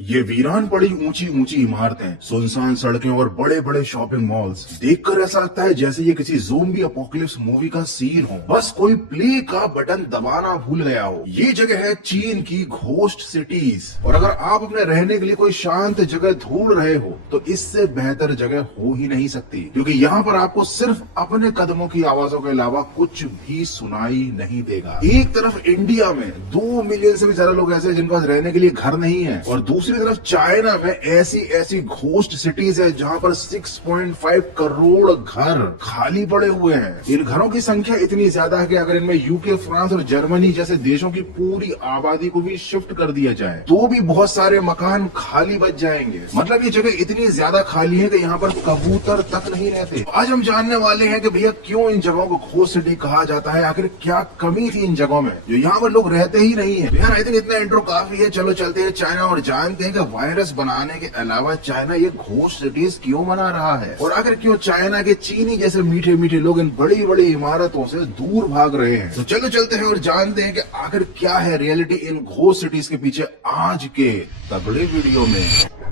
ये वीरान पड़ी ऊंची ऊंची इमारतें, सुनसान सड़कें और बड़े बड़े शॉपिंग मॉल्स देखकर ऐसा लगता है जैसे ये किसी ज़ोंबी अपोकलिप्स मूवी का सीन हो। बस कोई प्ले का बटन दबाना भूल गया हो। ये जगह है चीन की घोस्ट सिटीज, और अगर आप अपने रहने के लिए कोई शांत जगह ढूंढ रहे हो तो इससे बेहतर जगह हो ही नहीं सकती, क्योंकि यहाँ पर आपको सिर्फ अपने कदमों की आवाजों के अलावा कुछ भी सुनाई नहीं देगा। एक तरफ इंडिया में 2 मिलियन से भी ज्यादा लोग ऐसे हैं जिनके पास रहने के लिए घर नहीं है, और दूसरी तरफ चाइना में ऐसी ऐसी घोस्ट सिटीज है जहां पर 6.5 करोड़ घर खाली पड़े हुए हैं। इन घरों की संख्या इतनी ज्यादा है कि अगर इनमें यूके, फ्रांस और जर्मनी जैसे देशों की पूरी आबादी को भी शिफ्ट कर दिया जाए तो भी बहुत सारे मकान खाली बच जाएंगे। मतलब ये जगह इतनी ज्यादा खाली है कि यहाँ पर कबूतर तक नहीं रहते। आज हम जानने वाले हैं कि भैया क्यों इन जगहों को घोस्ट सिटी कहा जाता है, आखिर क्या कमी थी इन जगहों में जो यहाँ पर लोग रहते ही नहीं है। यार आई थिंक इतना इंट्रो काफी है, चलो चलते हैं चाइना और जानते हैं कि वायरस बनाने के अलावा चाइना ये घोस्ट सिटीज क्यों बना रहा है, और आखिर क्यों चाइना के चीनी जैसे मीठे मीठे लोग इन बड़ी बड़ी इमारतों से दूर भाग रहे हैं। तो चलो चलते हैं और जानते हैं कि आखिर क्या है रियलिटी इन घोस्ट सिटीज के पीछे आज के तगड़े वीडियो में।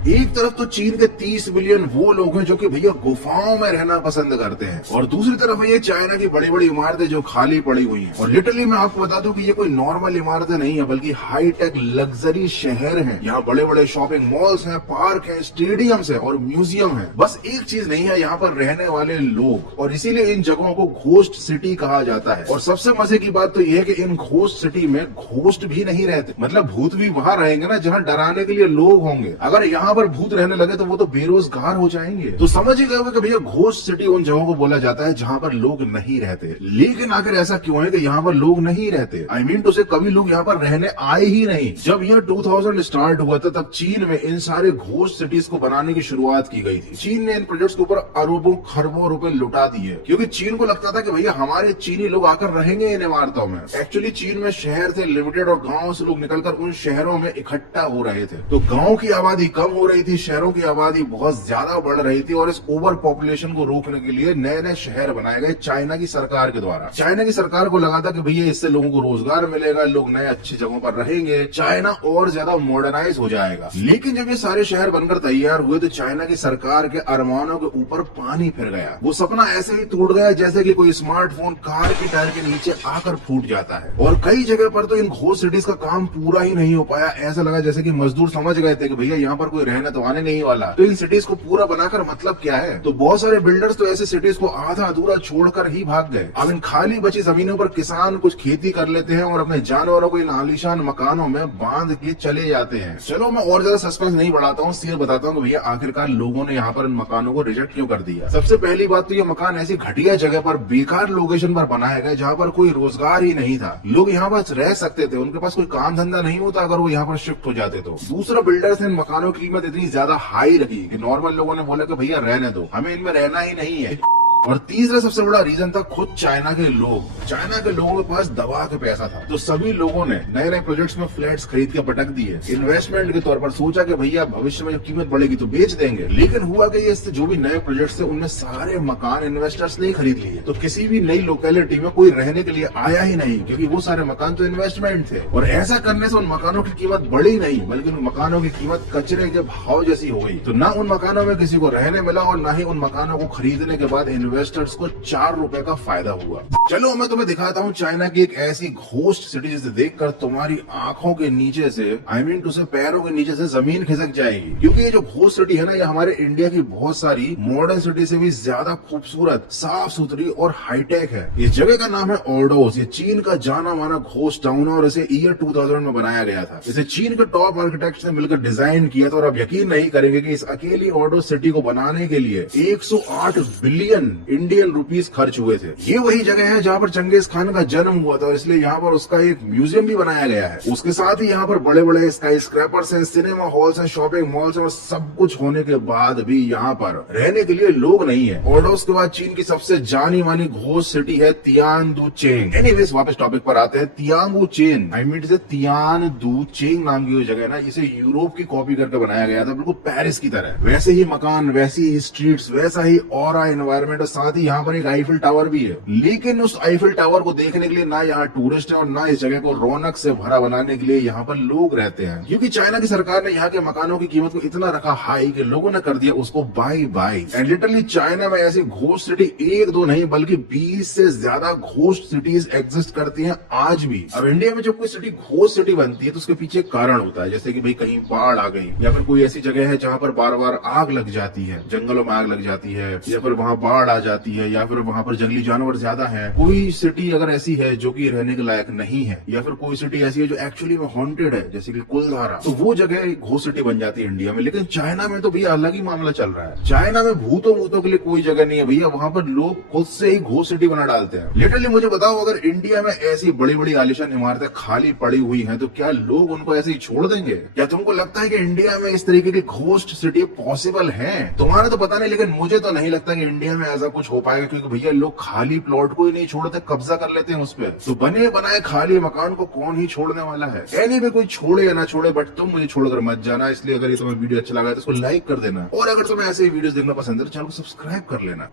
एक तरफ तो चीन के 30 मिलियन वो लोग हैं जो कि भैया गुफाओं में रहना पसंद करते हैं, और दूसरी तरफ ये चाइना की बड़ी बड़ी इमारतें जो खाली पड़ी हुई हैं। और लिटरली मैं आपको बता दूं कि ये कोई नॉर्मल इमारतें नहीं है, बल्कि हाईटेक लग्जरी शहर हैं। यहाँ बड़े बड़े शॉपिंग मॉल्स हैं, पार्क हैं, स्टेडियम्स हैं और म्यूजियम है। बस एक चीज नहीं है, यहाँ पर रहने वाले लोग, और इसीलिए इन जगहों को घोस्ट सिटी कहा जाता है। और सबसे मजे की बात तो यह है कि इन घोस्ट सिटी में घोस्ट भी नहीं रहते, मतलब भूत भी वहां रहेंगे ना जहाँ डराने के लिए लोग होंगे। अगर यहाँ पर भूत रहने लगे तो वो तो बेरोजगार हो जाएंगे। तो समझ ही गए कि भैया घोस्ट सिटी उन जगहों को बोला जाता है जहाँ पर लोग नहीं रहते। लेकिन आखिर ऐसा क्यों है कि यहाँ पर लोग नहीं रहते? आई मीन टू से कभी लोग यहाँ पर रहने आए ही नहीं। जब यह 2000 स्टार्ट हुआ था तब चीन में इन सारे घोस्ट सिटीज को बनाने की शुरुआत की गई थी। चीन ने इन प्रोजेक्ट्स के ऊपर अरबों खरबों रुपए लुटा दिए, क्योंकि चीन को लगता था कि भैया हमारे चीनी लोग आकर रहेंगे इन इमारतों में। एक्चुअली चीन में शहर थे लिमिटेड, और गाँव से लोग निकलकर उन शहरों में इकट्ठा हो रहे थे। तो गाँव की आबादी कम हो रही थी, शहरों की आबादी बहुत ज्यादा बढ़ रही थी, और इस ओवर पॉपुलेशन को रोकने के लिए नए नए शहर बनाए गए चाइना की सरकार के द्वारा। चाइना की सरकार को लगा था कि भैया इससे लोगों को रोजगार मिलेगा, लोग नए अच्छी जगहों पर रहेंगे, चाइना और ज्यादा मॉडर्नाइज हो जाएगा। लेकिन जब ये सारे शहर बनकर तैयार हुए तो चाइना की सरकार के अरमानों के ऊपर पानी फिर गया। वो सपना ऐसे ही टूट गया जैसे कि कोई स्मार्टफोन कार के टायर के नीचे आकर फूट जाता है। और कई जगह पर तो इन घोस्ट सिटीज का काम पूरा ही नहीं हो पाया। ऐसा लगा जैसे कि मजदूर समझ गए थे कि भैया यहाँ पर कोई रहने तो आने नहीं वाला, तो इन सिटीज को पूरा बनाकर मतलब क्या है। तो बहुत सारे बिल्डर्स तो ऐसे सिटीज को आधा अधूरा छोड़कर ही भाग गए। अब इन खाली बची जमीनों पर किसान कुछ खेती कर लेते हैं और अपने जानवरों को इन आलीशान मकानों में बांध के चले जाते हैं। चलो मैं और ज्यादा सस्पेंस नहीं बढ़ाता हूँ, सीधे बताता हूँ कि भैया आखिरकार लोगों ने यहाँ पर इन मकानों को रिजेक्ट क्यों कर दिया। सबसे पहली बात तो ये मकान ऐसी घटिया जगह पर, बेकार लोकेशन पर बनाए गए जहाँ पर कोई रोजगार ही नहीं था। लोग यहाँ पर रह सकते थे, उनके पास कोई काम धंधा नहीं होता अगर वो यहाँ पर शिफ्ट हो जाते तो। दूसरा, बिल्डर्स ने इन मकानों की कीमत इतनी ज्यादा हाई रखी कि नॉर्मल लोगों ने बोला कि भैया रहने दो, हमें इनमें रहना ही नहीं है। और तीसरा सबसे बड़ा रीजन था खुद चाइना के लोग। चाइना के लोगों के पास दबा के पैसा था, तो सभी लोगों ने नए नए प्रोजेक्ट्स में फ्लैट्स खरीद के पटक दिए। इन्वेस्टमेंट के तौर पर सोचा कि भैया भविष्य में जब कीमत बढ़ेगी तो बेच देंगे। लेकिन हुआ कि ये जो भी नए प्रोजेक्ट्स थे उनमें सारे मकान इन्वेस्टर्स ने खरीद लिए, तो किसी भी नई लोकेलिटी में कोई रहने के लिए आया ही नहीं, क्योंकि वो सारे मकान तो इन्वेस्टमेंट थे। और ऐसा करने से उन मकानों की कीमत बढ़ी नहीं, बल्कि उन मकानों की कीमत कचरे के भाव जैसी हो गई। तो ना उन मकानों में किसी को रहने मिला, और ना ही उन मकानों को खरीदने के बाद इन्वेस्टर्स को 4 रुपए का फायदा हुआ। चलो मैं तुम्हें दिखाता हूँ चाइना की एक ऐसी घोस्ट सिटी जिसे देखकर तुम्हारी आंखों के नीचे से, आई मीन टू से पैरों के नीचे से जमीन खिसक जाएगी। क्योंकि ये जो घोस्ट सिटी है ना, ये हमारे इंडिया की बहुत सारी मॉडर्न सिटी से भी ज्यादा खूबसूरत, साफ सुथरी और हाईटेक है। इस जगह का नाम है ओर्डोस। ये चीन का जाना माना घोस्ट टाउन है, और इसे ईयर 2000 में बनाया गया था। इसे चीन के टॉप आर्किटेक्ट ने मिलकर डिजाइन किया था, और आप यकीन नहीं करेंगे कि इस अकेली ओर्डोस सिटी को बनाने के लिए 108 बिलियन इंडियन रुपीज खर्च हुए थे। ये वही जगह है जहाँ पर चंगेज खान का जन्म हुआ था, और इसलिए यहाँ पर उसका एक म्यूजियम भी बनाया गया है। उसके साथ ही यहाँ पर बड़े बड़े स्काई स्क्रैपर्स हैं, सिनेमा हॉल्स हैं, शॉपिंग मॉल्स हैं, और सब कुछ होने के बाद भी यहाँ पर रहने के लिए लोग नहीं है। ओर्डोस के बाद चीन की सबसे जानी मानी घोस्ट सिटी है तियानदुचेंग। एनीवेज वापस टॉपिक पर आते हैं। तियांगुचेन, आई मीन से तियानदुचेंग नाम की जगह है ना, इसे यूरोप की कॉपी करके बनाया गया था, बिल्कुल पेरिस की तरह। वैसे ही मकान, वैसी ही स्ट्रीट्स, वैसा ही ऑरा एनवायरनमेंट, साथ ही यहाँ पर एक आईफिल टावर भी है, लेकिन उस आईफिल टावर को देखने के लिए ना यहाँ टूरिस्ट है और ना इस जगह को रौनक से भरा बनाने के लिए यहाँ पर लोग रहते हैं, क्योंकि चाइना की सरकार ने यहाँ के मकानों की कीमत को इतना रखा हाई कि लोगों ने कर दिया उसको by by. And literally China में ऐसी घोस्ट सिटी एक दो नहीं बल्कि 20 से ज्यादा घोस्ट सिटीज एग्जिस्ट करती हैं आज भी। अब इंडिया में जब कोई सिटी घोस्ट सिटी बनती है तो उसके पीछे कारण होता है, जैसे कि भाई कहीं बाढ़ आ गई या फिर कोई ऐसी जगह है जहाँ पर बार बार आग लग जाती है, जंगलों में आग लग जाती है या फिर वहाँ बाढ़ आ जाती है या फिर वहाँ पर जंगली जानवर ज्यादा है। कोई सिटी अगर ऐसी है जो कि रहने के लायक नहीं है या फिर कोई सिटी ऐसी है जो एक्चुअली में हॉन्टेड है जैसे कि कुलधारा, तो वो जगह घोस्ट सिटी बन जाती है इंडिया में। लेकिन चाइना में तो भैया अलग ही मामला चल रहा है। चाइना में भूतों के लिए कोई जगह नहीं है भैया, वहाँ पर लोग खुद से ही घोस्ट सिटी बना डालते हैं। लिटरली मुझे बताओ, अगर इंडिया में ऐसी बड़ी बड़ी आलिशान इमारतें खाली पड़ी हुई हैं तो क्या लोग उनको ऐसे ही छोड़ देंगे? क्या तुमको लगता है कि इंडिया में इस तरीके की घोस्ट सिटी पॉसिबल है? तुम्हारा तो पता नहीं, लेकिन मुझे तो नहीं लगता कि इंडिया में ऐसा कुछ हो पाएगा, क्योंकि भैया लोग खाली प्लॉट को ही नहीं छोड़ते, कब्जा कर लेते हैं उस पर। तो बने बनाए खाली मकान को कौन ही छोड़ने वाला है? एनीवे कोई छोड़े या ना छोड़े, बट तुम मुझे छोड़कर मत जाना। इसलिए अगर ये तुम्हें वीडियो अच्छा लगा तो इसको लाइक कर देना, और अगर तुम्हें ऐसे ही वीडियोस देखना पसंद है तो चैनल को सब्सक्राइब कर लेना।